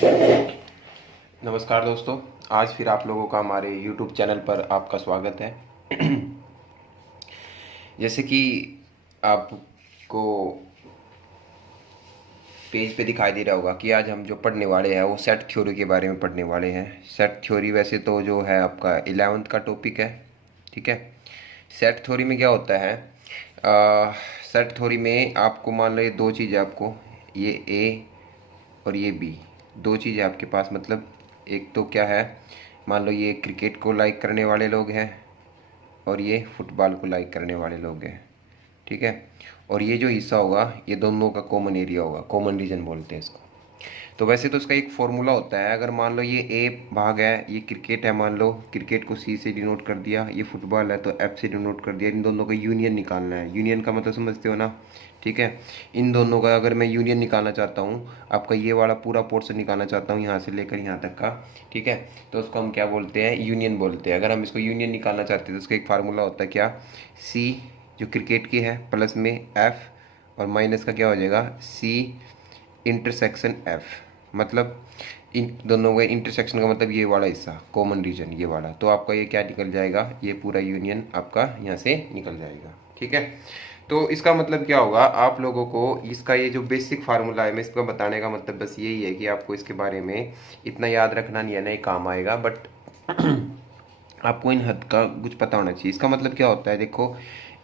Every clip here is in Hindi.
नमस्कार दोस्तों, आज फिर आप लोगों का हमारे YouTube चैनल पर आपका स्वागत है। जैसे कि आपको पेज पे दिखाई दे रहा होगा कि आज हम जो पढ़ने वाले हैं वो सेट थ्योरी के बारे में पढ़ने वाले हैं। सेट थ्योरी वैसे तो जो है आपका 11th का टॉपिक है, ठीक है। सेट थ्योरी में क्या होता है, सेट थ्योरी में आपको मान लो ये दो चीज़ें, आपको ये ए और ये बी, दो चीज़ें आपके पास, मतलब एक तो क्या है, मान लो ये क्रिकेट को लाइक करने वाले लोग हैं और ये फुटबॉल को लाइक करने वाले लोग हैं, ठीक है। और ये जो हिस्सा होगा ये दोनों का कॉमन एरिया होगा, कॉमन रीजन बोलते हैं इसको। तो वैसे तो इसका एक फॉर्मूला होता है, अगर मान लो ये ए भाग है, ये क्रिकेट है, मान लो क्रिकेट को सी से डिनोट कर दिया, ये फुटबॉल है तो एफ से डिनोट कर दिया, इन दोनों का यूनियन निकालना है। यूनियन का मतलब समझते हो ना, ठीक है। इन दोनों का अगर मैं यूनियन निकालना चाहता हूँ, आपका ये वाला पूरा पोर्शन निकालना चाहता हूँ यहाँ से लेकर यहाँ तक का, ठीक है, तो उसको हम क्या बोलते हैं, यूनियन बोलते हैं। अगर हम इसको यूनियन निकालना चाहते हैं तो उसका एक फार्मूला होता है क्या, सी जो क्रिकेट की है प्लस में एफ और माइनस का क्या हो जाएगा, सी इंटरसेक्शन एफ। मतलब इन दोनों का इंटरसेक्शन का मतलब ये वाला हिस्सा, कॉमन रीजन ये वाला, तो आपका ये क्या निकल जाएगा, ये पूरा यूनियन आपका यहाँ से निकल जाएगा, ठीक है। तो इसका मतलब क्या होगा, आप लोगों को इसका ये जो बेसिक फार्मूला है, मैं इसका बताने का मतलब बस यही है कि आपको इसके बारे में इतना याद रखना नहीं है, नहीं काम आएगा, बट आपको इन हद का कुछ पता होना चाहिए। इसका मतलब क्या होता है, देखो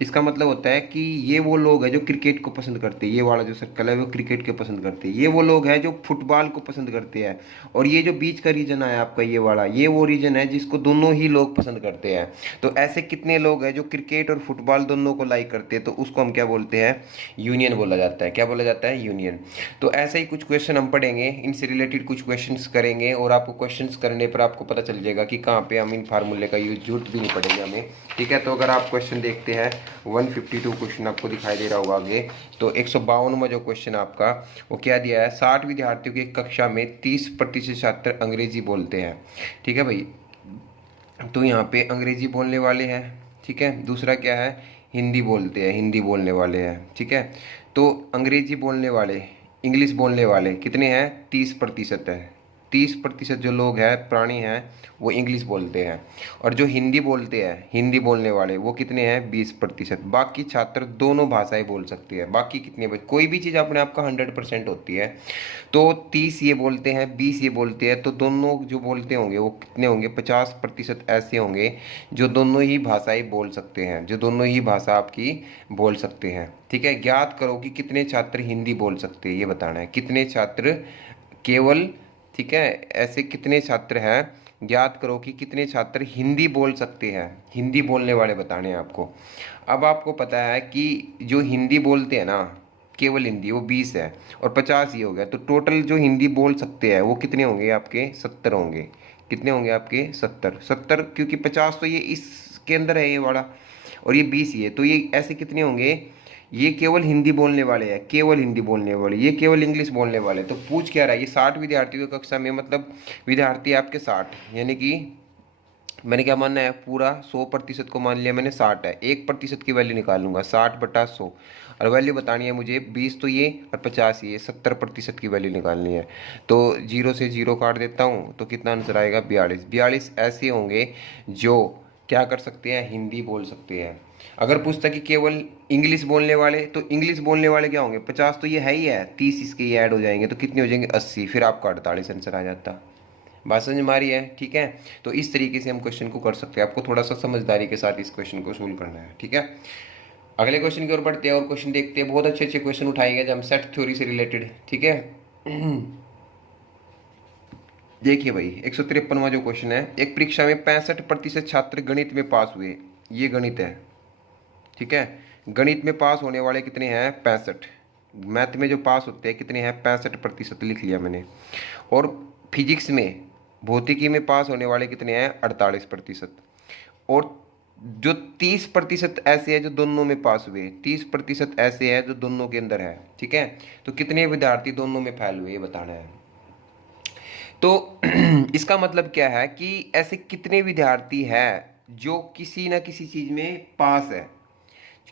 इसका मतलब होता है कि ये वो लोग हैं जो क्रिकेट को पसंद करते हैं, ये वाला जो सर्कल है वो क्रिकेट को पसंद करते हैं। ये वो लोग हैं जो फुटबॉल को पसंद करते हैं। और ये जो बीच का रीजन है आपका ये वाला, ये वो रीजन है जिसको दोनों ही लोग पसंद करते हैं। तो ऐसे कितने लोग हैं जो क्रिकेट और फुटबॉल दोनों को लाइक करते हैं, तो उसको हम क्या बोलते हैं, यूनियन बोला जाता है। क्या बोला जाता है, यूनियन। तो ऐसे ही कुछ क्वेश्चन हम पढ़ेंगे, इनसे रिलेटेड कुछ क्वेश्चंस करेंगे और आपको क्वेश्चंस करने पर आपको पता चल जाएगा कि कहाँ पे हम इन फार्मूले का यूज, जरूरत भी नहीं पड़ेगी हमें, ठीक है। तो अगर आप क्वेश्चन देखते हैं 152 क्वेश्चन आपको दिखाई दे रहा होगा आगे, तो 152वां जो क्वेश्चन आपका वो क्या दिया है, 60 विद्यार्थियों की कक्षा में 30% छात्र अंग्रेजी बोलते हैं, ठीक है भाई। तो यहाँ पे अंग्रेजी बोलने वाले हैं, ठीक है। दूसरा क्या है, हिंदी बोलते हैं, हिंदी बोलने वाले हैं, ठीक है। तो अंग्रेजी बोलने वाले, इंग्लिश बोलने वाले कितने हैं, 30% है। 30% जो लोग हैं, प्राणी हैं, वो इंग्लिश बोलते हैं। और जो हिंदी बोलते हैं, हिंदी बोलने वाले वो कितने हैं, 20%। बाकी छात्र दोनों भाषाएं बोल सकते हैं। बाकी कितने, कोई भी चीज़ अपने आप का 100% होती है। तो 30 ये बोलते हैं, 20 ये बोलते हैं, तो दोनों जो बोलते होंगे वो कितने होंगे, 50% ऐसे होंगे जो दोनों ही भाषाएं बोल सकते हैं, जो दोनों ही भाषा आपकी बोल सकते हैं, ठीक है। ज्ञात करो कि कितने छात्र हिंदी बोल सकते हैं, ये बताना है, कितने छात्र केवल, ठीक है, ऐसे कितने छात्र हैं, ज्ञात करो कि कितने छात्र हिंदी बोल सकते हैं, हिंदी बोलने वाले बताने हैं आपको। अब आपको पता है कि जो हिंदी बोलते हैं ना, केवल हिंदी, वो 20 है और 50 ये हो गया, तो टोटल जो हिंदी बोल सकते हैं वो कितने होंगे आपके, 70 होंगे। कितने होंगे आपके, 70 क्योंकि 50 तो ये इसके अंदर है ये वाला, और ये 20 ये, तो ये ऐसे कितने होंगे, ये केवल हिंदी बोलने वाले हैं, केवल हिंदी बोलने वाले, ये केवल इंग्लिश बोलने वाले। तो पूछ क्या रहा है, ये 60 विद्यार्थियों की कक्षा में, मतलब विद्यार्थी आपके 60, यानी कि मैंने क्या मानना है, पूरा 100% को मान लिया मैंने 60 है, 1% की वैल्यू निकालूंगा, 60/100, और वैल्यू बतानी है मुझे 20 तो ये और 50 ये, 70% की वैल्यू निकालनी है। तो 0 से 0 काट देता हूँ, तो कितना आंसर आएगा, 42। 42 ऐसे होंगे जो क्या कर सकते हैं, हिंदी बोल सकते हैं। अगर पूछता कि केवल इंग्लिश बोलने वाले, तो इंग्लिश बोलने वाले क्या होंगे, 50 तो ये है ही है, 30 इसके ये ऐड हो जाएंगे, तो कितने हो जाएंगे, 80, फिर आपका 48 आंसर आ जाता। बात समझ में आ रही है, ठीक है। तो इस तरीके से हम क्वेश्चन को कर सकते हैं, आपको थोड़ा सा समझदारी के साथ इस क्वेश्चन को सोल्व करना है, ठीक है। अगले क्वेश्चन की ओर बढ़ते हैं और क्वेश्चन देखते हैं। बहुत अच्छे अच्छे क्वेश्चन उठाए गए जब हम सेट थ्योरी से रिलेटेड, ठीक है। देखिए भाई, 153वां जो क्वेश्चन है, एक परीक्षा में 65% छात्र गणित में पास हुए, ये गणित है, ठीक है। गणित में पास होने वाले कितने हैं, 65। मैथ में जो पास होते हैं कितने हैं, 65% लिख लिया मैंने। और फिजिक्स में, भौतिकी में पास होने वाले कितने हैं, 48%। और जो 30% ऐसे हैं जो दोनों में पास हुए, 30% ऐसे हैं जो दोनों के अंदर है, ठीक है। तो कितने विद्यार्थी दोनों में फैल हुए, ये बताना है। तो इसका मतलब क्या है कि ऐसे कितने विद्यार्थी हैं जो किसी ना किसी चीज में पास है।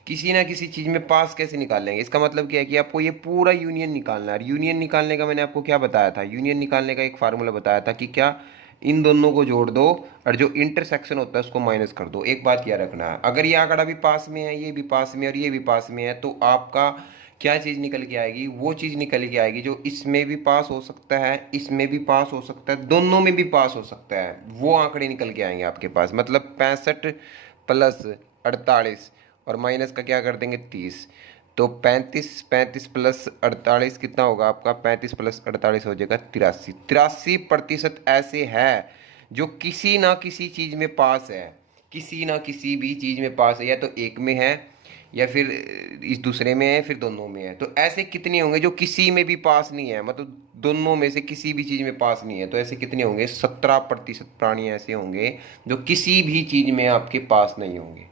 किसी ना किसी चीज़ में पास कैसे निकालेंगे, इसका मतलब क्या है कि आपको ये पूरा यूनियन निकालना है। यूनियन निकालने का मैंने आपको क्या बताया था, यूनियन निकालने का एक फार्मूला बताया था कि क्या, इन दोनों को जोड़ दो और जो इंटरसेक्शन होता है उसको माइनस कर दो। एक बात याद रखना है, अगर ये आंकड़ा भी पास में है, ये भी पास में और ये भी पास में है, तो आपका क्या चीज़ निकल के आएगी, वो चीज़ निकल के आएगी जो इसमें भी पास हो सकता है, इसमें भी पास हो सकता है, दोनों में भी पास हो सकता है, वो आंकड़े निकल के आएंगे आपके पास। मतलब 65 प्लस 48 और माइनस का क्या कर देंगे 30, तो 35 प्लस 48 कितना होगा आपका, 35 प्लस 48 हो जाएगा 83। 83% ऐसे है जो किसी ना किसी चीज़ में पास है, किसी ना किसी भी चीज़ में पास है, या तो एक में है या फिर इस दूसरे में है, फिर दोनों में है। तो ऐसे कितने होंगे जो किसी में भी पास नहीं है, मतलब दोनों में से किसी भी चीज़ में पास नहीं है, तो ऐसे कितने होंगे, 17% प्राणी ऐसे होंगे जो किसी भी चीज़ में आपके पास नहीं होंगे।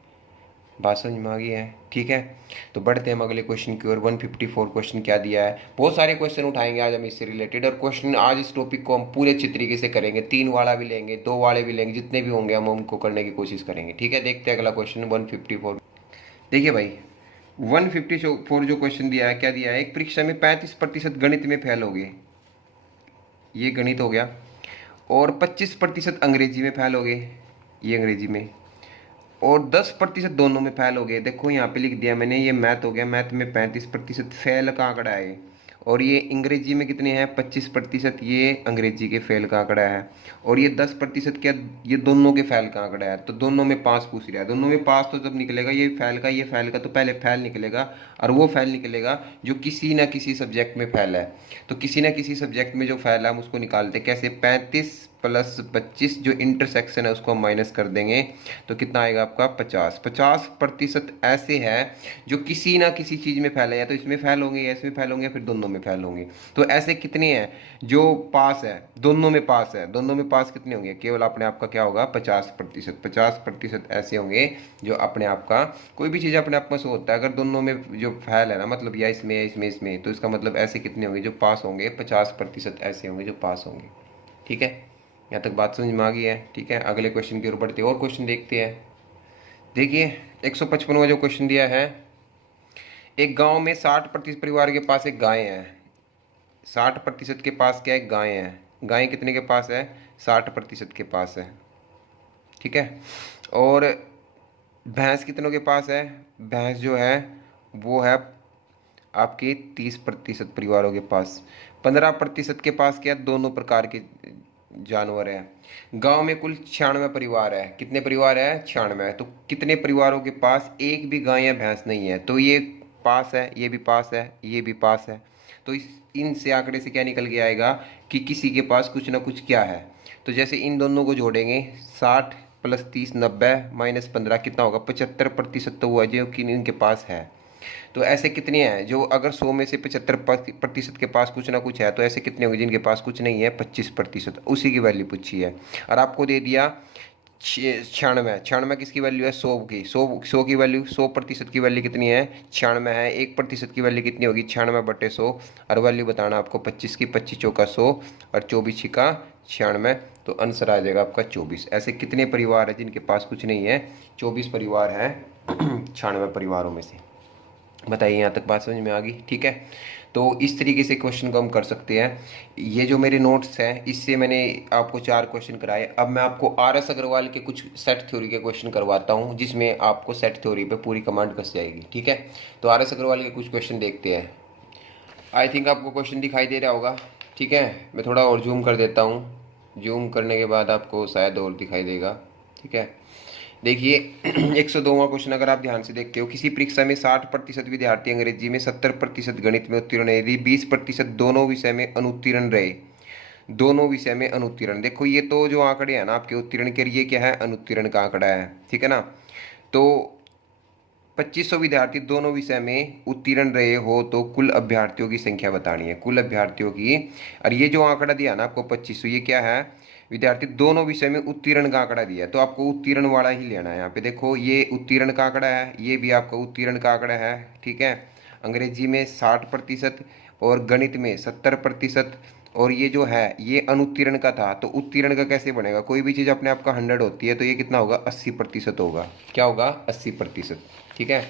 बात समझ में आ गई है, ठीक है। तो बढ़ते हैं हम अगले क्वेश्चन की ओर। 154 क्वेश्चन क्या दिया है, बहुत सारे क्वेश्चन उठाएंगे आज हम इससे रिलेटेड, और क्वेश्चन आज इस टॉपिक को हम पूरे अच्छे तरीके से करेंगे, 3 वाला भी लेंगे, 2 वाले भी लेंगे, जितने भी होंगे हम उनको करने की कोशिश करेंगे, ठीक है। देखते हैं अगला क्वेश्चन 154। देखिए भाई 154 जो क्वेश्चन दिया है, क्या दिया है, एक परीक्षा में 35% गणित में फेल हो गए, ये गणित हो गया, और 25% अंग्रेजी में फेल हो गए, ये अंग्रेजी में, और 10% दोनों में फेल हो गए। देखो यहाँ पे लिख दिया मैंने, ये मैथ हो गया, मैथ में 35% फेल का आंकड़ा है, और ये अंग्रेजी में कितने हैं 25%, ये अंग्रेजी के फेल का आंकड़ा है, और ये 10% क्या, ये दोनों के फेल का आंकड़ा है। तो दोनों में पास पूछ रहा है, दोनों में पास तो जब निकलेगा ये फेल का तो पहले फेल निकलेगा, और वो फेल निकलेगा जो किसी ना किसी सब्जेक्ट में फेल है। तो किसी ना किसी सब्जेक्ट में जो फेल है हम उसको निकालते कैसे, 35 प्लस 25 जो इंटरसेक्शन है उसको हम माइनस कर देंगे, तो कितना आएगा आपका 50। 50% ऐसे है जो किसी ना किसी चीज़ में फैले, या तो इसमें फैल होंगे या इसमें फैल होंगे, फिर दोनों में फैल होंगे। तो ऐसे कितने हैं जो पास है, दोनों में पास है, दोनों में पास कितने होंगे, केवल अपने आप का क्या होगा 50%। 50% ऐसे होंगे जो अपने आप का, कोई भी चीज़ अपने आप में से होता है, अगर दोनों में जो फैल है ना, मतलब या इसमें या इसमें इसमें, तो इसका मतलब ऐसे कितने होंगे जो पास होंगे, 50% ऐसे होंगे जो पास होंगे, ठीक है। यहाँ तक बात समझ में आ गई है, ठीक है। अगले क्वेश्चन की ओर बढ़ते हैं, और क्वेश्चन देखते हैं। देखिए 155वां जो क्वेश्चन दिया है, एक गांव में 60% परिवार के पास एक गाय है, 60% के पास क्या है, गाय है। गाय कितने के पास है, 60% के पास है, ठीक है। और भैंस कितनों के पास है, भैंस जो है वो है आपके 30% परिवारों के पास। 15% के पास क्या, दोनों प्रकार के जानवर है। गांव में कुल 96 परिवार है, कितने परिवार है, 96। तो कितने परिवारों के पास एक भी गाय या भैंस नहीं है, तो ये पास है, ये भी पास है, ये भी पास है। तो इस इनसे आंकड़े से क्या निकल के आएगा कि किसी के पास कुछ ना कुछ क्या है। तो जैसे इन दोनों को जोड़ेंगे, 60 प्लस 30 90 माइनस 15 कितना होगा, 75% तो हुआ जो कि इनके पास है। तो ऐसे कितने हैं जो, अगर 100 में से 75% के पास कुछ ना कुछ है, तो ऐसे कितने होंगे जिनके पास कुछ नहीं है, 25%। उसी की वैल्यू पूछी है, और आपको दे दिया 96। किसकी वैल्यू है, 100 की। 100 की वैल्यू, 100% की वैल्यू कितनी है, 96 है। 1% की वैल्यू कितनी होगी, 96/100, और वैल्यू बताना आपको 25 की, 25 चौका 100 और 24 का 96, तो आंसर आ जाएगा आपका 24। ऐसे कितने परिवार है जिनके पास कुछ नहीं है, 24 परिवार है 96 परिवारों में से। बताइए, यहाँ तक बात समझ में आ गई, ठीक है। तो इस तरीके से क्वेश्चन को हम कर सकते हैं। ये जो मेरे नोट्स हैं इससे मैंने आपको 4 क्वेश्चन कराए। अब मैं आपको RS अग्रवाल के कुछ सेट थ्योरी के क्वेश्चन करवाता हूँ, जिसमें आपको सेट थ्योरी पे पूरी कमांड कस जाएगी, ठीक है। तो RS अग्रवाल के कुछ क्वेश्चन देखते हैं। आई थिंक आपको क्वेश्चन दिखाई दे रहा होगा, ठीक है। मैं थोड़ा और जूम कर देता हूँ, जूम करने के बाद आपको शायद और दिखाई देगा, ठीक है। देखिए 102वां क्वेश्चन अगर आप ध्यान से देखते हो, किसी परीक्षा में 60% विद्यार्थी अंग्रेजी में, 70% गणित में उत्तीर्ण है, यदि 20% दोनों विषय में अनुत्तीर्ण रहे, दोनों विषय में अनुत्तीर्ण। देखो ये तो जो आंकड़े हैं ना आपके उत्तीर्ण के, ये क्या है, अनुत्तीर्ण का आंकड़ा है, ठीक है ना। तो 2500 विद्यार्थी दोनों विषय में उत्तीर्ण रहे हो तो कुल अभ्यर्थियों की संख्या बतानी है, कुल अभ्यर्थियों की। और ये जो आंकड़ा दिया ना आपको 2500, ये क्या है, विद्यार्थी दोनों विषय में उत्तीर्ण का आंकड़ा दिया है, तो आपको उत्तीर्ण वाला ही लेना है। यहाँ पे देखो ये उत्तीर्ण का आंकड़ा है, ये भी आपका उत्तीर्ण का आंकड़ा है, ठीक है। अंग्रेजी में 60% और गणित में 70%, और ये जो है ये अनुत्तीर्ण का था, तो उत्तीर्ण का कैसे बनेगा, कोई भी चीज़ अपने आप का 100 होती है, तो ये कितना होगा 80% होगा, क्या होगा 80%, ठीक है।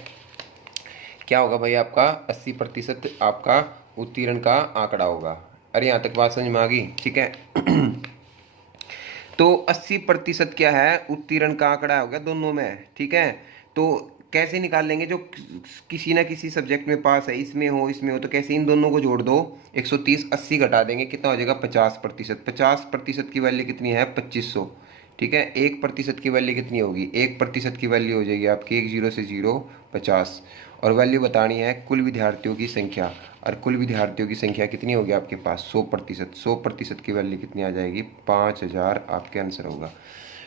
क्या होगा भाई, आपका 80% आपका उत्तीर्ण का आंकड़ा होगा। अरे यहाँ तक बात समझ में आ गई, ठीक है। तो 80% क्या है, उत्तीर्ण का आंकड़ा हो गया दोनों में, ठीक है। तो कैसे निकाल लेंगे, जो किसी ना किसी सब्जेक्ट में पास है, इसमें हो तो कैसे इन दोनों को जोड़ दो, 130 80 घटा देंगे, कितना हो जाएगा 50%। 50% की वैल्यू कितनी है 2500, ठीक है। 1% की वैल्यू कितनी होगी, 1% की वैल्यू हो जाएगी आपकी 1 0 से 0 50, और वैल्यू बतानी है कुल विद्यार्थियों की संख्या, और कुल विद्यार्थियों की संख्या कितनी होगी आपके पास 100%। 100% की वैल्यू कितनी आ जाएगी 5000 आपके आंसर होगा।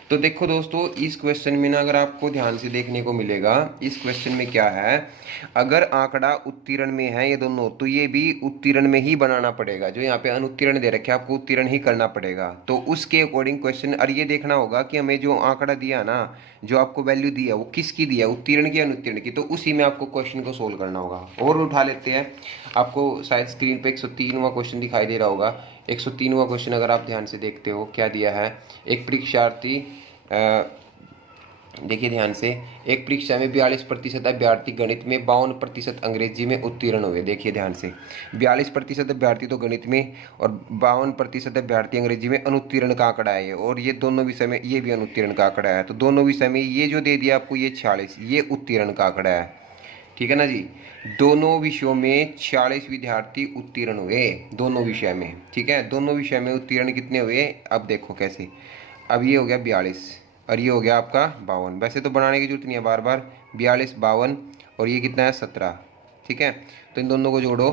तो देखो दोस्तों, इस क्वेश्चन में ना अगर आपको ध्यान से देखने को मिलेगा, इस क्वेश्चन में क्या है, अगर आंकड़ा उत्तीर्ण में है ये दोनों, तो ये भी उत्तीर्ण में ही बनाना पड़ेगा। जो यहाँ पे अनुत्तीर्ण दे रखे आपको उत्तीर्ण ही करना पड़ेगा। तो उसके अकॉर्डिंग क्वेश्चन, और ये देखना होगा कि हमें जो आंकड़ा दिया ना, जो आपको वैल्यू दी है वो किसकी दी है, उत्तीर्ण की अनुत्तीर्ण की, तो उसी में आपको क्वेश्चन को सोल्व करना होगा। और उठा लेते हैं, आपको शायद स्क्रीन पे 103वां क्वेश्चन दिखाई दे रहा होगा। 103वां क्वेश्चन अगर आप ध्यान से देखते हो, क्या दिया है, एक परीक्षार्थी, देखिए ध्यान से, एक परीक्षा में 42% अभ्यर्थी गणित में, 52% अंग्रेजी में उत्तीर्ण हुए। देखिए ध्यान से, 42% अभ्यर्थी तो गणित में और 52% अभ्यर्थी अंग्रेजी में अनुत्तीर्ण का आंकड़ा है। और ये दोनों विषय में ये भी अनुत्तीर्ण का आंकड़ा है। तो दोनों विषय में ये जो दे दिया आपको, ये 46, ये उत्तीर्ण का आंकड़ा है, ठीक है ना जी। दोनों विषयों में 46 विद्यार्थी उत्तीर्ण हुए, दोनों विषय में, ठीक है। दोनों विषय में उत्तीर्ण कितने हुए, अब देखो कैसे, अब ये हो गया 42 और ये हो गया आपका 52। वैसे तो बनाने की जरूरत नहीं है बार बार, 42 52 और ये कितना है 17, ठीक है। तो इन दोनों को जोड़ो,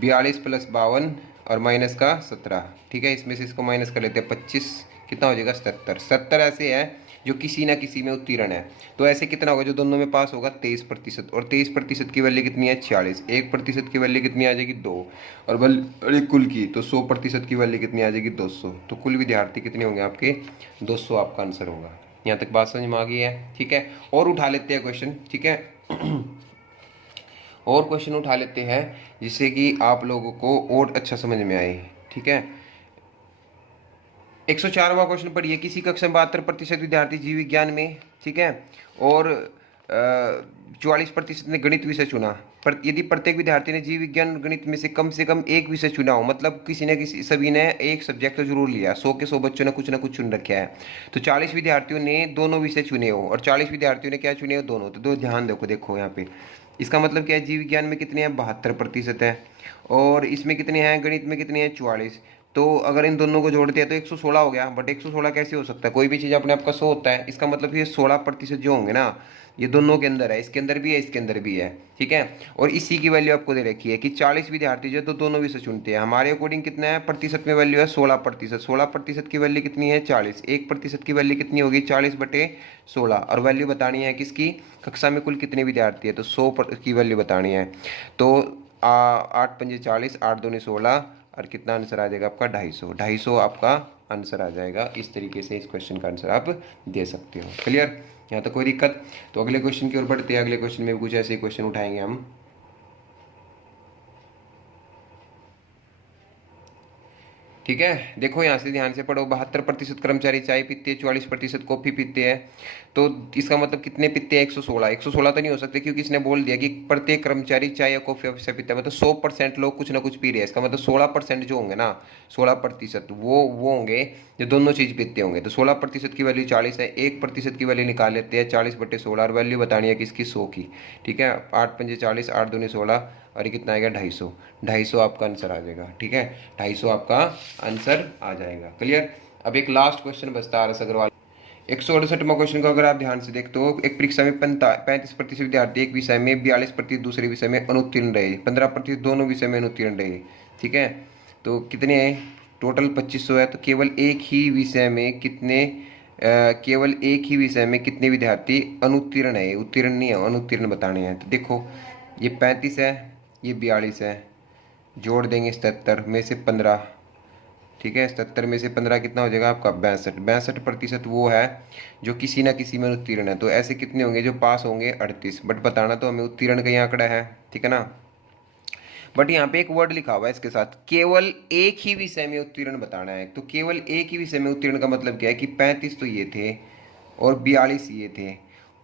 42 + 52 और माइनस का 17, ठीक है। इसमें से इसको माइनस कर लेते हैं, 25, कितना हो जाएगा 77। 70 ऐसे है जो किसी ना किसी में उत्तीर्ण है। तो ऐसे कितना होगा जो दोनों में पास होगा 23%, और 23% की वैल्यू कितनी है 46, 1% की वैल्यू कितनी आ जाएगी 2, और वैल्यू कुल की, तो 100% की वैल्यू कितनी आ जाएगी 200। तो कुल विद्यार्थी कितने होंगे आपके 200 आपका आंसर होगा। यहाँ तक बात समझ में आ गई है, ठीक है। और उठा लेते हैं क्वेश्चन, ठीक है। और क्वेश्चन उठा लेते हैं जिससे कि आप लोगों को और अच्छा समझ में आए, ठीक है। 104वां क्वेश्चन पढ़िए, किसी कक्षा में 72% विद्यार्थी जीव विज्ञान में, ठीक है, और 44% ने गणित विषय चुना। पर यदि प्रत्येक विद्यार्थी ने जीव विज्ञान गणित में से कम एक विषय चुना हो, मतलब किसी न किसी, सभी ने एक सब्जेक्ट तो जरूर लिया, 100 के 100 बच्चों ने कुछ ना कुछ चुन रखा है, तो 40 विद्यार्थियों ने दोनों विषय चुने हो, और 40 विद्यार्थियों ने क्या चुने हो, दोनों। तो दो ध्यान देखो यहाँ पे, इसका मतलब क्या है, जीव विज्ञान में कितने हैं 72% है, और इसमें कितने हैं गणित में कितने हैं 44। तो अगर इन दोनों को जोड़ते हैं तो 116 हो गया। बट 116 कैसे हो सकता है, कोई भी चीज़ अपने आप का 100 होता है, इसका मतलब ये 16% जो होंगे ना, ये दोनों के अंदर है, इसके अंदर भी है, इसके अंदर भी है, ठीक है। और इसी की वैल्यू आपको दे रखी है कि 40 विद्यार्थी जो तो दोनों विषय चुनते हैं। हमारे अकॉर्डिंग कितना है प्रतिशत में वैल्यू है 16%। 16% की वैल्यू कितनी है 40, 1% की वैल्यू कितनी होगी 40/16, और वैल्यू बतानी है किसकी, कक्षा में कुल कितने विद्यार्थी है, तो 100 की वैल्यू बतानी है। तो 8 पंजे 40, 8 दूनी 16, और कितना आंसर आ जाएगा आपका 250। 250 आपका आंसर आ जाएगा। इस तरीके से इस क्वेश्चन का आंसर आप दे सकते हो। क्लियर, यहाँ तक कोई दिक्कत। तो अगले क्वेश्चन की ओर बढ़ते हैं। अगले क्वेश्चन में भी कुछ ऐसे क्वेश्चन उठाएंगे हम। ठीक है, देखो यहाँ से ध्यान से पढ़ो। 72% कर्मचारी चाय पीते हैं, 44% कॉफी पीते हैं। तो इसका मतलब कितने पीते हैं 116। 116 तो नहीं हो सकते, क्योंकि इसने बोल दिया कि प्रत्येक कर्मचारी चाय या कॉफी अवश्य पीता है, मतलब 100% लोग कुछ ना कुछ पी रहे हैं। इसका मतलब 16% जो होंगे ना, 16% वो होंगे जो दोनों चीज पीते होंगे। तो 16% की वैल्यू 40 है, 1% की वैल्यू निकाल लेते हैं 40/16, और वैल्यू बतानी है किसकी 100 की। ठीक है, 8 पंजे 40, 8 दूनी 16, और ये कितना आएगा 250। 250 आपका आंसर आ जाएगा। ठीक है, 250 आपका आंसर आ जाएगा। क्लियर। अब एक लास्ट क्वेश्चन बचता है RS अग्रवाल। 168वां क्वेश्चन को अगर आप ध्यान से देखते हो, एक परीक्षा में 35% विद्यार्थी एक विषय में, 42% दूसरे विषय में अनुत्तीर्ण रहे, 15% दोनों विषय में अनुत्तीर्ण रहे। ठीक है, तो कितने टोटल 2500 है। तो केवल एक ही विषय में कितने केवल एक ही विषय में कितने विद्यार्थी अनुत्तीर्ण है, उत्तीर्ण नहीं है, अनुत्तीर्ण बताने हैं। तो देखो, ये 35 है, ये 42 है, जोड़ देंगे 77 में से 15। ठीक है, 77 में से 15 कितना हो जाएगा आपका 62। 62% वो है जो किसी ना किसी में उत्तीर्ण है। तो ऐसे कितने होंगे जो पास होंगे 38। बट बताना तो हमें उत्तीर्ण का ही आंकड़ा है। ठीक है ना। बट यहाँ पे एक वर्ड लिखा हुआ है इसके साथ, केवल एक ही विषय में उत्तीर्ण बताना है। तो केवल एक ही विषय में उत्तीर्ण का मतलब क्या है कि 35 तो ये थे और 42 ये थे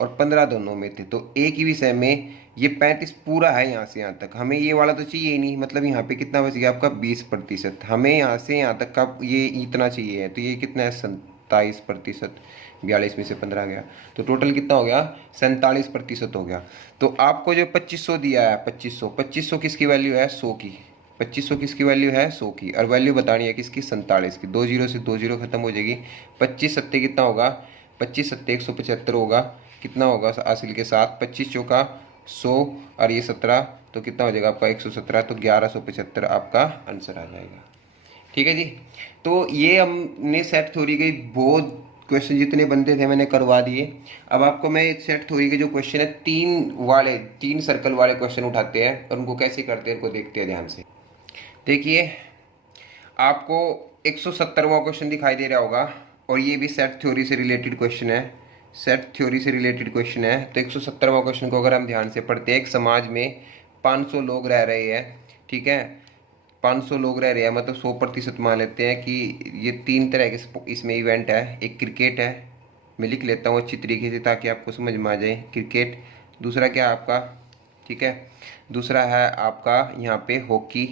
और 15 दोनों में थे, तो एक ही विषय में ये 35 पूरा है यहाँ से यहाँ तक। हमें ये वाला तो चाहिए ही नहीं, मतलब यहाँ पे कितना बच गया आपका 20%। हमें यहाँ से यहाँ तक का ये इतना चाहिए है, तो ये कितना है 27%। 42 में से 15 गया तो टोटल कितना हो गया 47% हो गया। तो आपको जो 2500 दिया है, 2500 किसकी वैल्यू है 100 की, 2500 किसकी वैल्यू है 100 की, और वैल्यू बतानी है किसकी 47 की। 2 जीरो से 2 जीरो खत्म हो जाएगी, 25 सत्ते कितना होगा, 25 सत्ते 175 होगा, कितना होगा हासिल के साथ 25 चौका 100 और ये 17, तो कितना हो जाएगा आपका 117, तो 1175 आपका आंसर आ जाएगा। ठीक है जी। तो ये हमने सेट थ्योरी के बहुत क्वेश्चन जितने बनते थे मैंने करवा दिए। अब आपको मैं सेट थ्योरी के जो क्वेश्चन है तीन सर्कल वाले क्वेश्चन उठाते हैं और उनको कैसे करते हैं उनको देखते हैं ध्यान से। देखिए आपको 170वां क्वेश्चन दिखाई दे रहा होगा और ये भी सेट थ्योरी से रिलेटेड क्वेश्चन है, सेट थ्योरी से रिलेटेड क्वेश्चन है। तो 170वां क्वेश्चन को अगर हम ध्यान से पढ़ते हैं, एक समाज में 500 लोग रह रहे हैं, ठीक है 500 लोग रह रहे हैं, मतलब 100% मान लेते हैं कि ये 3 तरह के इसमें इवेंट है। एक क्रिकेट है, मैं लिख लेता हूँ अच्छी तरीके से ताकि आपको समझ में आ जाए। क्रिकेट, दूसरा क्या है आपका, ठीक है, दूसरा है आपका यहाँ पे हॉकी,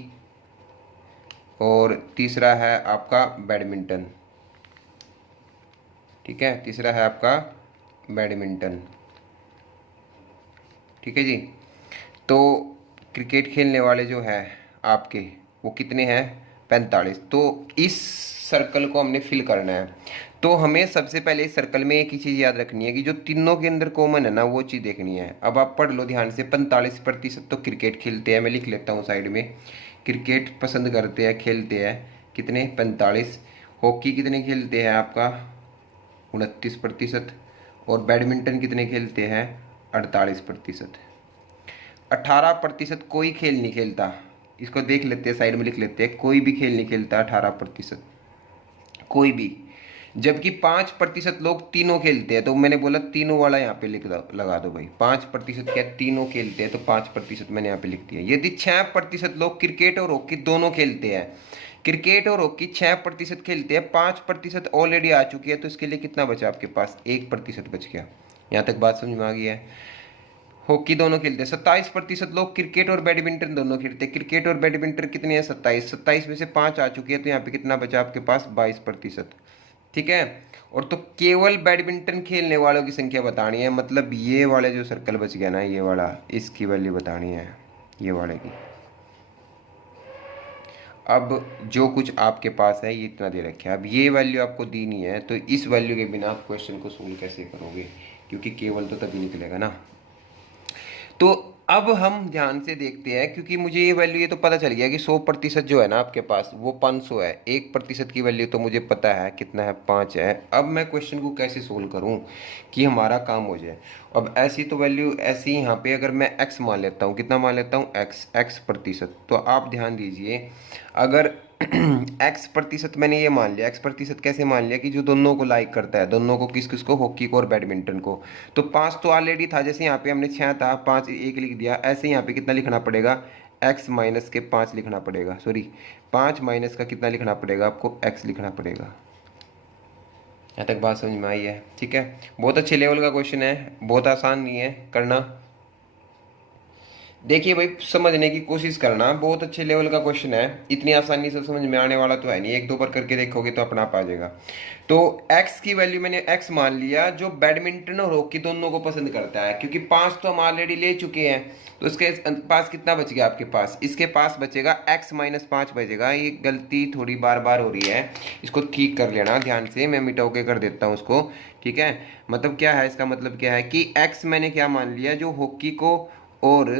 और तीसरा है आपका बैडमिंटन, ठीक है, तीसरा है आपका बैडमिंटन, ठीक है जी। तो क्रिकेट खेलने वाले जो है आपके वो कितने हैं 45। तो इस सर्कल को हमने फिल करना है, तो हमें सबसे पहले इस सर्कल में एक ही चीज़ याद रखनी है कि जो तीनों के अंदर कॉमन है ना वो चीज़ देखनी है। अब आप पढ़ लो ध्यान से, 45% तो क्रिकेट खेलते हैं, मैं लिख लेता हूँ साइड में, क्रिकेट पसंद करते हैं खेलते हैं कितने 45। हॉकी कितने खेलते हैं आपका 29%, और बैडमिंटन कितने खेलते हैं 48%। 18% कोई खेल नहीं खेलता, इसको देख लेते हैं साइड में लिख लेते हैं, कोई भी खेल नहीं खेलता 18%, कोई भी। जबकि 5% लोग तीनों खेलते हैं, तो मैंने बोला तीनों वाला यहाँ पे लिख दो, लगा दो भाई। 5% क्या तीनों खेलते हैं, तो 5% मैंने यहाँ पे लिख दिया। यदि 6% लोग क्रिकेट और हॉकी दोनों खेलते हैं, क्रिकेट और हॉकी 6% खेलते हैं, 5% ऑलरेडी आ चुकी है, तो इसके लिए कितना बचा आपके पास 1% बच गया। यहाँ तक बात समझ में आ गई है। हॉकी दोनों खेलते हैं, 27% लोग क्रिकेट और बैडमिंटन दोनों खेलते हैं, क्रिकेट और बैडमिंटन कितने हैं 27 में से 5 आ चुकी है, तो यहाँ पे कितना बचा आपके पास 22%, ठीक है। और तो केवल बैडमिंटन खेलने वालों की संख्या बतानी है, मतलब ये वाले जो सर्कल बच गया ना ये वाला, इसकी वैल्यू बतानी है ये वाले की। अब जो कुछ आपके पास है ये इतना दे रखे है, अब ये वैल्यू आपको दी नहीं है, तो इस वैल्यू के बिना आप क्वेश्चन को सोल्व कैसे करोगे, क्योंकि केवल तो तभी निकलेगा ना। तो अब हम ध्यान से देखते हैं, क्योंकि मुझे ये वैल्यू ये तो पता चल गया कि 100% जो है ना आपके पास वो 500 है, 1% की वैल्यू तो मुझे पता है कितना है 5 है। अब मैं क्वेश्चन को कैसे सोल्व करूं कि हमारा काम हो जाए। अब ऐसी तो वैल्यू ऐसी यहाँ पे अगर मैं x मान लेता हूँ, कितना मान लेता हूँ x%, तो आप ध्यान दीजिए अगर x% मैंने ये मान लिया, x% कैसे मान लिया कि जो दोनों को लाइक करता है, दोनों को, किस किस को, हॉकी को और बैडमिंटन को। तो 5 तो ऑलरेडी था, जैसे यहाँ पे हमने 6 था 5 1 लिख दिया, ऐसे यहाँ पे कितना लिखना पड़ेगा x माइनस के 5 लिखना पड़ेगा, सॉरी 5 माइनस का कितना लिखना पड़ेगा आपको x लिखना पड़ेगा। यहाँ तक बात समझ में आई है, ठीक है। बहुत अच्छे लेवल का क्वेश्चन है, बहुत आसान नहीं है करना। देखिए भाई समझने की कोशिश करना, बहुत अच्छे लेवल का क्वेश्चन है, इतनी आसानी से समझ में आने वाला तो है नहीं, 1-2 बार करके देखोगे तो अपना आप आ जाएगा। तो x की वैल्यू मैंने x मान लिया जो बैडमिंटन और हॉकी दोनों को पसंद करता है, क्योंकि 5 तो हम ऑलरेडी ले चुके हैं, तो इसके पास कितना बच गया आपके पास, इसके पास बचेगा x माइनस 5 बचेगा। ये गलती थोड़ी बार बार हो रही है, इसको ठीक कर लेना ध्यान से, मैं मिटा के कर देता हूँ उसको, ठीक है। मतलब क्या है इसका, मतलब क्या है कि x मैंने क्या मान लिया, जो हॉकी को और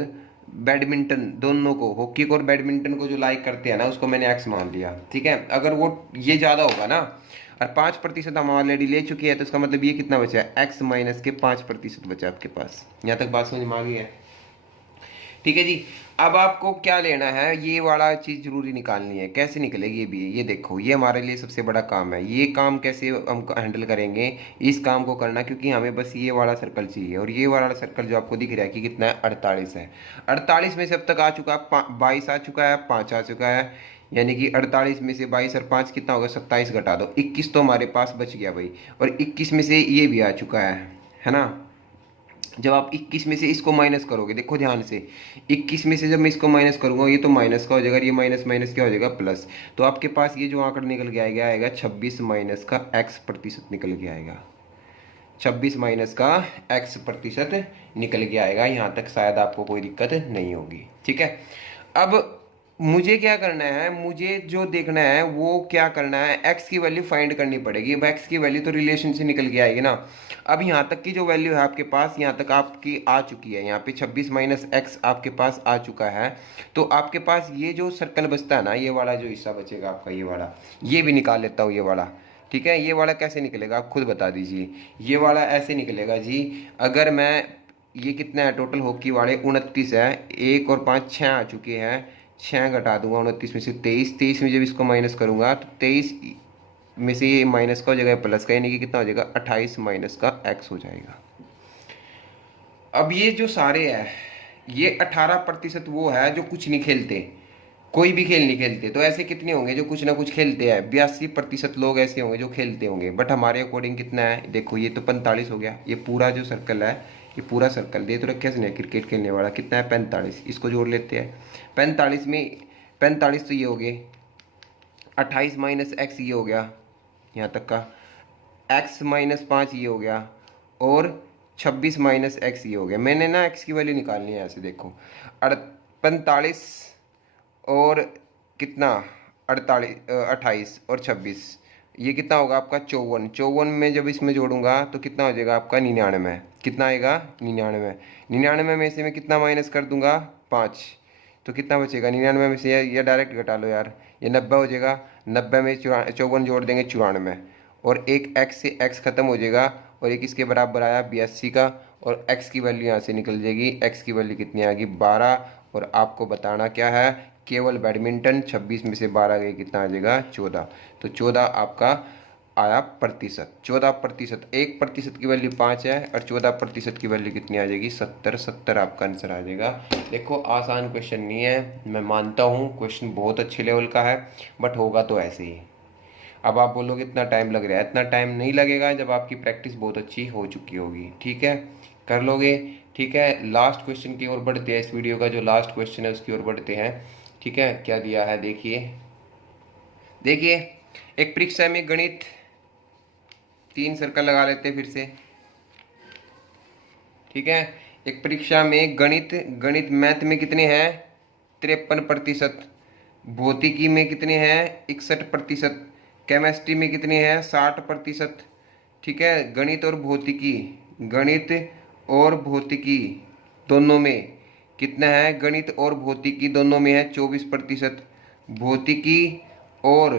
बैडमिंटन दोनों को, हॉकी को और बैडमिंटन को जो लाइक करते हैं ना उसको मैंने एक्स मान लिया, ठीक है। अगर वो ये ज़्यादा होगा ना, और 5% हम ऑलरेडी ले चुके हैं, तो इसका मतलब ये कितना बचा है x माइनस के 5% बचा आपके पास। यहाँ तक बात समझ में आ गई है, ठीक है जी। अब आपको क्या लेना है, ये वाला चीज़ जरूरी निकालनी है, कैसे निकलेगी ये भी, ये देखो ये हमारे लिए सबसे बड़ा काम है। ये काम कैसे हम हैंडल करेंगे इस काम को करना, क्योंकि हमें बस ये वाला सर्कल चाहिए, और ये वाला सर्कल जो आपको दिख रहा है कि कितना है 48 है। 48 में से अब तक आ चुका है 22 आ चुका है, 5 आ चुका है, यानी कि 48 में से 22 और 5 कितना होगा 27 घटा दो, 21 तो हमारे पास बच गया भाई, और 21 में से ये भी आ चुका है ना, जब आप 21 में से इसको माइनस करोगे, देखो ध्यान से, 21 में से जब मैं इसको माइनस करूंगा ये तो माइनस का हो जाएगा, ये माइनस माइनस क्या हो जाएगा प्लस। तो आपके पास ये जो आंकड़ा निकल के आएगा आएगा 26 माइनस का x प्रतिशत निकल के आएगा। 26 माइनस का x प्रतिशत निकल के आएगा। यहाँ तक शायद आपको कोई दिक्कत नहीं होगी। ठीक है, अब मुझे क्या करना है, मुझे जो देखना है वो क्या करना है, x की वैल्यू फाइंड करनी पड़ेगी। अब x की वैल्यू तो रिलेशन से निकल के आएगी ना। अब यहाँ तक की जो वैल्यू है आपके पास, यहाँ तक आपकी आ चुकी है, यहाँ पे 26 माइनस एक्स आपके पास आ चुका है। तो आपके पास ये जो सर्कल बचता है ना, ये वाला जो हिस्सा बचेगा आपका, ये वाला, ये भी निकाल लेता हूँ ये वाला। ठीक है, ये वाला कैसे निकलेगा आप खुद बता दीजिए। ये वाला ऐसे निकलेगा जी, अगर मैं, ये कितना है टोटल हॉकी वाले 29 है, 1 और 5 6 आ चुके हैं, 6 घटा दूंगा 29 में से 23, 23 में जब इसको माइनस करूंगा तो 23 में से ये माइनस का हो जाएगा प्लस का, यानी कि कितना हो जाएगा 28 माइनस का x हो जाएगा। अब ये जो सारे है, ये 18% वो है जो कुछ नहीं खेलते, कोई भी खेल नहीं खेलते। तो ऐसे कितने होंगे जो कुछ ना कुछ खेलते हैं, 82% लोग ऐसे होंगे जो खेलते होंगे। बट हमारे अकॉर्डिंग कितना है, देखो ये तो 45 हो गया, ये पूरा जो सर्कल है, ये पूरा सर्कल दे तो रखे इसने क्रिकेट खेलने वाला, कितना है 45, इसको जोड़ लेते हैं। 45 में 45 तो ये हो गए, 28 माइनस एक्स ये हो गया यहाँ तक का, x माइनस 5 ये हो गया, और 26 माइनस एक्स ये हो गया। मैंने ना x की वैल्यू निकालनी है ऐसे, देखो 45 और कितना 48 28 और 26, ये कितना होगा आपका 54। 54 में जब इसमें जोड़ूंगा तो कितना हो जाएगा आपका 99। कितना आएगा 99। 99 में से मैं कितना माइनस कर दूंगा 5, तो कितना बचेगा 99 में से, ये डायरेक्ट घटा लो यार, ये 90 हो जाएगा। 90 में 54 जोड़ देंगे 94, और एक x से x खत्म हो जाएगा, और एक इसके बराबर आया 82 का, और x की वैल्यू यहाँ से निकल जाएगी। x की वैल्यू कितनी आएगी 12, और आपको बताना क्या है, केवल बैडमिंटन। 26 में से 12 गए, कितना आ जाएगा 14। तो 14 आपका आया प्रतिशत, 14%। 1% की वैल्यू 5 है, और 14% की वैल्यू कितनी आ जाएगी 70। 70 आपका आंसर आ जाएगा। देखो आसान क्वेश्चन नहीं है, मैं मानता हूँ क्वेश्चन बहुत अच्छे लेवल का है, बट होगा तो ऐसे ही। अब आप बोलोगे इतना टाइम लग रहा है, इतना टाइम नहीं लगेगा जब आपकी प्रैक्टिस बहुत अच्छी हो चुकी होगी। ठीक है, कर लोगे। ठीक है, लास्ट क्वेश्चन की ओर बढ़ते हैं, इस वीडियो का जो लास्ट क्वेश्चन है उसकी ओर बढ़ते हैं। ठीक है, क्या दिया है देखिए। देखिए, एक परीक्षा में गणित, 3 सर्कल लगा लेते हैं फिर से। ठीक है, एक परीक्षा में गणित मैथ में कितने हैं 53%, भौतिकी में कितने हैं 61%, केमिस्ट्री में कितने हैं 60%। ठीक है, गणित और भौतिकी दोनों में कितना है, गणित और भौतिकी दोनों में है 24%, भौतिकी और,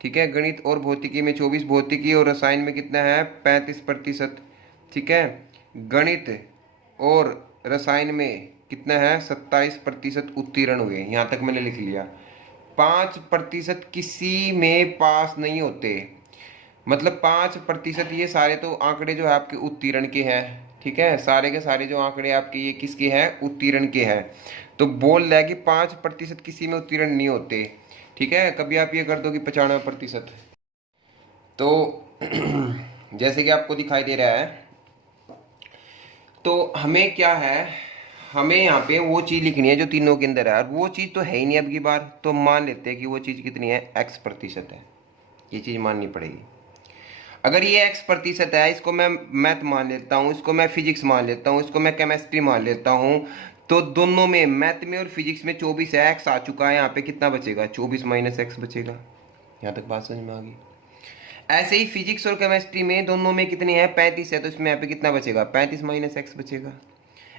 ठीक है, गणित और भौतिकी में 24, भौतिकी और रसायन में कितना है 35%। ठीक है, गणित और रसायन में कितना है 27% उत्तीर्ण हुए। यहाँ तक मैंने लिख लिया। 5% किसी में पास नहीं होते, मतलब 5% ये सारे तो आंकड़े जो है आपके उत्तीर्ण के हैं। ठीक है, सारे के सारे जो आंकड़े आपके ये किसके हैं, उत्तीर्ण के हैं। तो बोल रहा है कि 5% किसी में उत्तीर्ण नहीं होते। ठीक है, कभी आप ये कर दो कि 95%। तो जैसे कि आपको दिखाई दे रहा है, तो हमें क्या है, हमें यहाँ पे वो चीज़ लिखनी है जो तीनों के अंदर है, और वो चीज़ तो है ही नहीं अब की बार। तो मान लेते हैं कि वो चीज़ कितनी है x% है, ये चीज़ माननी पड़ेगी। अगर ये x% है, इसको मैं मैथ मान लेता हूँ, इसको मैं फिजिक्स मान लेता हूँ, इसको मैं केमिस्ट्री मान लेता हूँ, तो दोनों में, मैथ में और फिजिक्स में 24 है, x आ चुका है, यहाँ पे कितना बचेगा 24 माइनस x बचेगा। यहाँ तक बात समझ में आ गई। ऐसे ही फिजिक्स और केमिस्ट्री में दोनों में कितने हैं 35 है, तो इसमें यहाँ पे कितना बचेगा 35 माइनस एक्स बचेगा।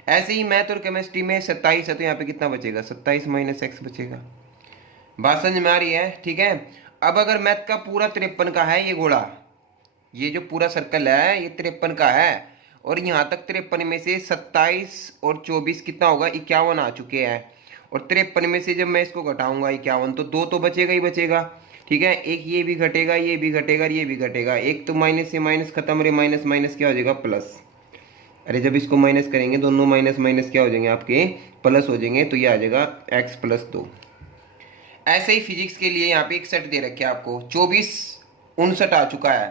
ऐसे ही मैथ और केमिस्ट्री में 27 है, तो यहाँ पे कितना बचेगा 27 माइनस एक्स बचेगा। बात समझ में आ रही है। ठीक है, अब अगर मैथ का पूरा 53 का है ये घोड़ा, ये जो पूरा सर्कल है ये 53 का है, और यहाँ तक 53 में से 27 और 24 कितना होगा 51 आ चुके हैं, और 53 में से जब मैं इसको घटाऊंगा 51, तो 2 तो बचेगा ही बचेगा। ठीक है, एक ये भी घटेगा, ये भी घटेगा, ये भी घटेगा, एक तो माइनस से माइनस खत्म, रे माइनस माइनस क्या हो जाएगा प्लस। अरे जब इसको माइनस करेंगे दोनों माइनस माइनस क्या हो जाएंगे आपके प्लस हो जाएंगे, तो ये आ जाएगा x+2। ऐसे ही फिजिक्स के लिए यहाँ पे एक सेट दे रखे आपको 24 59 आ चुका है,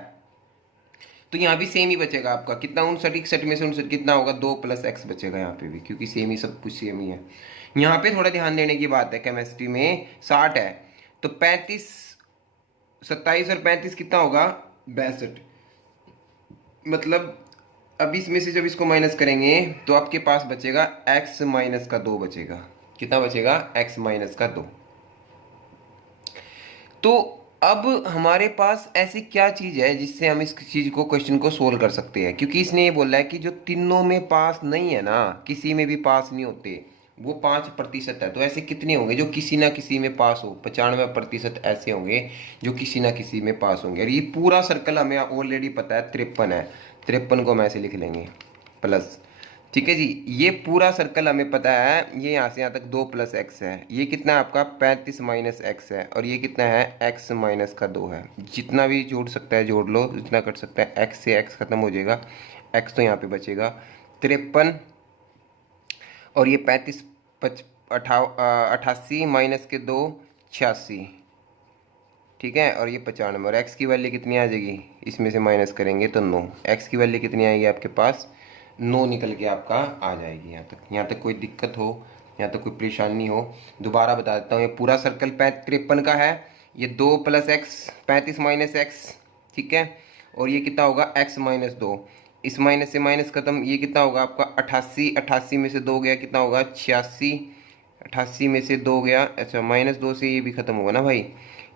तो यहाँ भी सेम ही बचेगा आपका कितना, 59 में से 59 कितना होगा, 2 + x बचेगा यहाँ पे भी, क्योंकि सेम ही सब कुछ सेम ही है। यहाँ पे थोड़ा ध्यान देने की बात है, केमिस्ट्री में 60 है तो 35, 27 और 35 कितना होगा, 62। मतलब अब इसमें से जब इसको माइनस करेंगे तो आपके पास बचेगा x - 2 बचेगा। कितना बचेगा, x - 2। तो अब हमारे पास ऐसी क्या चीज़ है जिससे हम इस चीज़ को, क्वेश्चन को सोल्व कर सकते हैं, क्योंकि इसने ये बोला है कि जो तीनों में पास नहीं है ना, किसी में भी पास नहीं होते, वो 5% है। तो ऐसे कितने होंगे जो किसी ना किसी में पास हो, 95% ऐसे होंगे जो किसी ना किसी में पास होंगे। और ये पूरा सर्कल हमें ऑलरेडी पता है 53 है, 53 को हम ऐसे लिख लेंगे प्लस, ठीक है जी। ये पूरा सर्कल हमें पता है, ये यहाँ से यहाँ तक 2 + x है, ये कितना है आपका 35 - x है, और ये कितना है x - 2 है। जितना भी जोड़ सकता है जोड़ लो, जितना कट सकता है, x से x खत्म हो जाएगा, x तो यहाँ पे बचेगा 53, और ये 35 88 - 2 86, ठीक है, और ये 95, और x की वैल्यू कितनी आ जाएगी, इसमें से माइनस करेंगे तो 9, x की वैल्यू कितनी आएगी आपके पास, 9 निकल के आपका आ जाएगी। यहाँ तक कोई दिक्कत हो, यहाँ तक कोई परेशानी हो, दोबारा बता देता हूँ। ये पूरा सर्कल 53 का है, ये 2 + x 35 - x, ठीक है, और ये कितना होगा x - 2, इस माइनस से माइनस खत्म, ये कितना होगा आपका 88, 88 में से 2 गया कितना होगा 86, 88 में से 2 गया, अच्छा -2 से ये भी खत्म होगा ना भाई,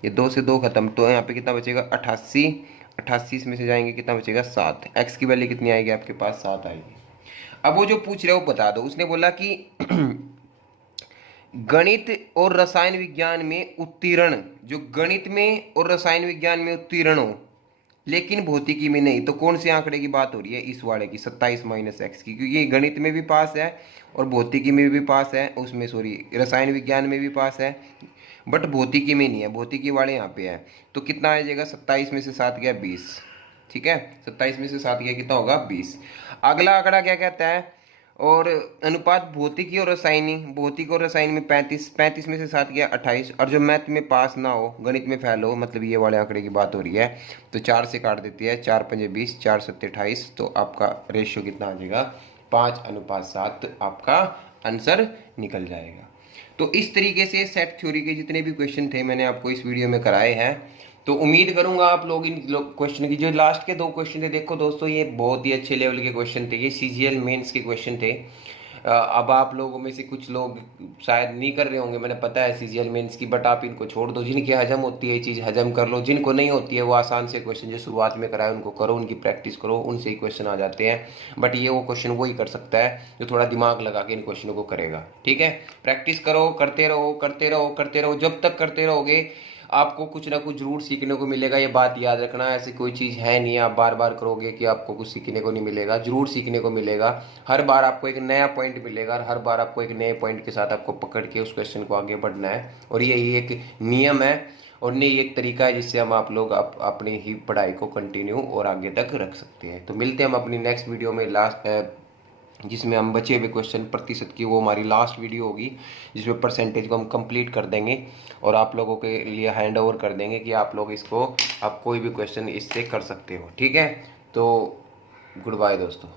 ये 2 से 2 खत्म, तो यहाँ पे कितना बचेगा 88, 88 इसमें से जाएंगे कितना बचेगा 7, x की वैल्यू कितनी आएगी आपके पास 7 आएगी। अब वो जो पूछ रहे हो बता दो, उसने बोला कि गणित और रसायन विज्ञान में उत्तीर्ण, जो गणित में और रसायन विज्ञान में उत्तीर्ण हो लेकिन भौतिकी में नहीं, तो कौन से आंकड़े की बात हो रही है, इस वाले की 27 - x की, क्योंकि ये गणित में भी पास है और भौतिकी में भी पास है, उसमें सॉरी रसायन विज्ञान में भी पास है, बट भौतिकी में नहीं है, भौतिकी वाले यहाँ पे है। तो कितना आ जाएगा, 27 में से 7 गया 20, ठीक है, 27 में से 7 गया कितना होगा 20। अगला आंकड़ा क्या कहता है, और अनुपात भौतिकी और रसायनिक, भौतिक और रसायन में 35, 35 में से 7 गया 28, और जो मैथ में पास ना हो, गणित में फेल हो, मतलब ये वाले आंकड़े की बात हो रही है, तो 4 से काट देती है, 4 × 5 = 20, 4 × 7 = 28, तो आपका रेशियो कितना आ जाएगा 5:7, आपका आंसर निकल जाएगा। तो इस तरीके से सेट थ्योरी के जितने भी क्वेश्चन थे मैंने आपको इस वीडियो में कराए हैं। तो उम्मीद करूंगा आप लोग इन क्वेश्चन की, जो लास्ट के 2 क्वेश्चन थे, देखो दोस्तों ये बहुत ही अच्छे लेवल के क्वेश्चन थे, ये सीजीएल मेंस के क्वेश्चन थे। अब आप लोगों में से कुछ लोग शायद नहीं कर रहे होंगे, मैंने पता है सीजीएल मेंस की, बट आप इनको छोड़ दो, जिनकी हजम होती है ये चीज़ हजम कर लो, जिनको नहीं होती है वो आसान से क्वेश्चन जो शुरुआत में कराए उनको करो, उनकी प्रैक्टिस करो, उनसे ही क्वेश्चन आ जाते हैं। बट ये वो क्वेश्चन वही कर सकता है जो थोड़ा दिमाग लगा के इन क्वेश्चनों को करेगा, ठीक है। प्रैक्टिस करो, करते रहो करते रहो करते रहो, जब तक करते रहोगे आपको कुछ ना कुछ जरूर सीखने को मिलेगा। ये बात याद रखना, ऐसी कोई चीज़ है नहीं आप बार बार करोगे कि आपको कुछ सीखने को नहीं मिलेगा, जरूर सीखने को मिलेगा। हर बार आपको एक नया पॉइंट मिलेगा और हर बार आपको एक नए पॉइंट के साथ आपको पकड़ के उस क्वेश्चन को आगे बढ़ना है, और यही एक नियम है और यही एक तरीका है जिससे हम आप लोग अपनी ही पढ़ाई को कंटिन्यू और आगे तक रख सकते हैं। तो मिलते हैं हम अपनी नेक्स्ट वीडियो में, लास्ट जिसमें हम बचे हुए क्वेश्चन प्रतिशत की, वो हमारी लास्ट वीडियो होगी जिसमें परसेंटेज को हम कंप्लीट कर देंगे और आप लोगों के लिए हैंड ओवर कर देंगे कि आप लोग इसको, आप कोई भी क्वेश्चन इससे कर सकते हो, ठीक है। तो गुड बाय दोस्तों।